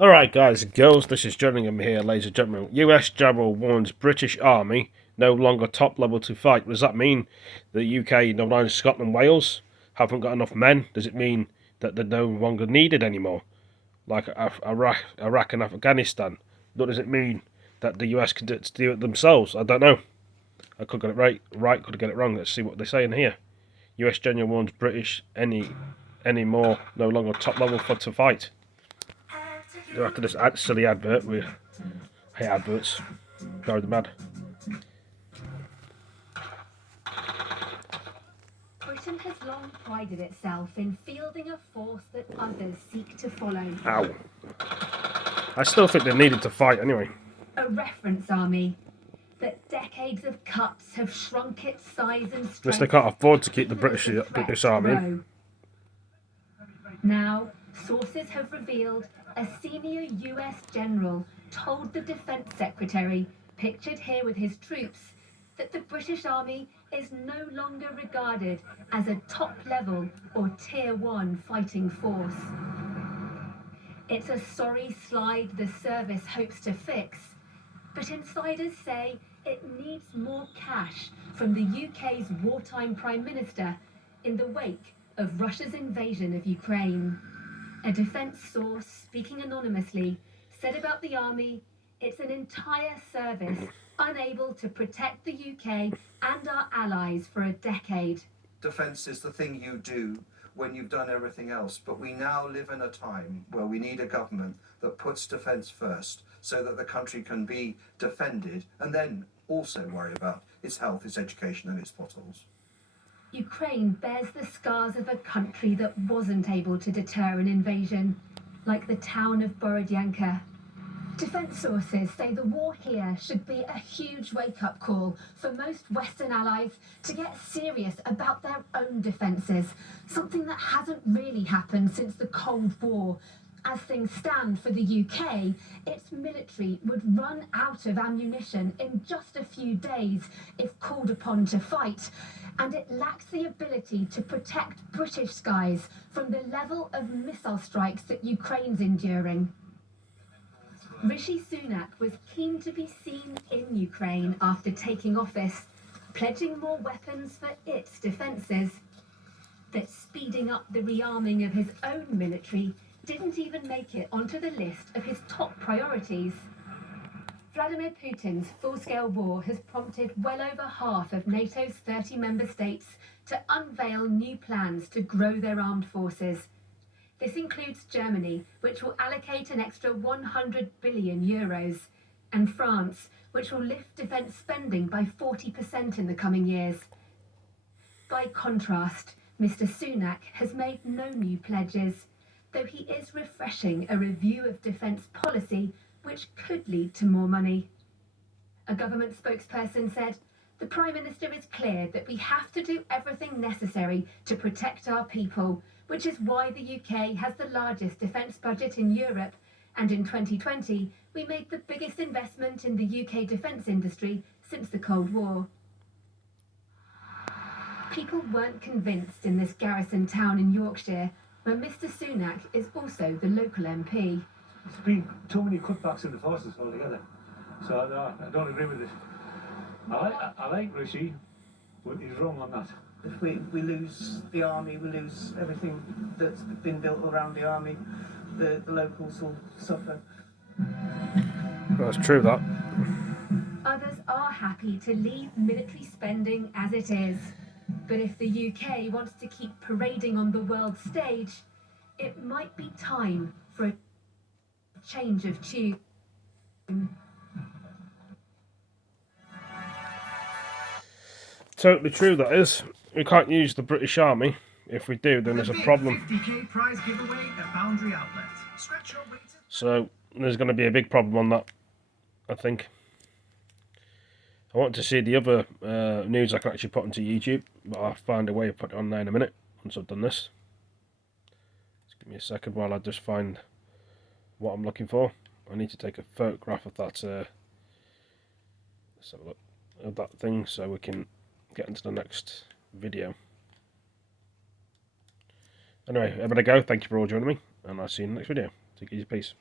Alright guys and girls, this is Jerningham here, ladies and gentlemen. US General warns British Army no longer top level to fight. Does that mean the UK, Northern Ireland, Scotland, Wales haven't got enough men? Does it mean that they're no longer needed anymore? Like Iraq and Afghanistan? What does it mean that the US can do it themselves? I don't know. I could get it right, could get it wrong. Let's see what they say in here. US General warns British any more no longer top level for to fight. After this silly advert, we hate adverts. Drive them mad. Britain has long prided itself in fielding a force that others seek to follow. Ow. I still think they needed to fight anyway. A reference army that decades of cuts have shrunk its size and strength. Because they can't afford to keep the British Army in. Now, sources have revealed a senior US general told the Defence Secretary, pictured here with his troops, that the British Army is no longer regarded as a top-level or Tier 1 fighting force. It's a sorry slide the service hopes to fix, but insiders say it needs more cash from the UK's wartime Prime Minister in the wake of Russia's invasion of Ukraine. A defence source, speaking anonymously, said about the army, it's an entire service unable to protect the UK and our allies for a decade. Defence is the thing you do when you've done everything else, but we now live in a time where we need a government that puts defence first so that the country can be defended and then also worry about its health, its education and its potholes. Ukraine bears the scars of a country that wasn't able to deter an invasion, like the town of Borodyanka. Defence sources say the war here should be a huge wake-up call for most Western allies to get serious about their own defences, something that hasn't really happened since the Cold War. As things stand for the UK, its military would run out of ammunition in just a few days if called upon to fight, and it lacks the ability to protect British skies from the level of missile strikes that Ukraine's enduring. Rishi Sunak was keen to be seen in Ukraine after taking office, pledging more weapons for its defences. That speeding up the rearming of his own military didn't even make it onto the list of his top priorities. Vladimir Putin's full-scale war has prompted well over half of NATO's 30 member states to unveil new plans to grow their armed forces. This includes Germany, which will allocate an extra 100 billion euros, and France, which will lift defence spending by 40% in the coming years. By contrast, Mr. Sunak has made no new pledges, though he is refreshing a review of defence policy which could lead to more money. A government spokesperson said, "The Prime Minister is clear that we have to do everything necessary to protect our people, which is why the UK has the largest defence budget in Europe, and in 2020 we made the biggest investment in the UK defence industry since the Cold War." People weren't convinced in this garrison town in Yorkshire, where Mr. Sunak is also the local MP. There's been too many cutbacks in the forces altogether, so I don't agree with it. I like Rishi, but he's wrong on that. If we lose the army, we lose everything that's been built around the army. The locals will suffer. That's true, that. Others are happy to leave military spending as it is. But if the UK wants to keep parading on the world stage, it might be time for a change of tune. Totally true, that is. We can't use the British Army. If we do, then there's a problem. So there's going to be a big problem on that, I think. I want to see the other news I can actually put onto YouTube, but I'll find a way to put it on there in a minute once I've done this. Just give me a second while I just find what I'm looking for. I need to take a photograph of that. Let's have a look at that thing so we can get into the next video. Anyway, I better go. Thank you for all joining me, and I'll see you in the next video. Take it easy, peace.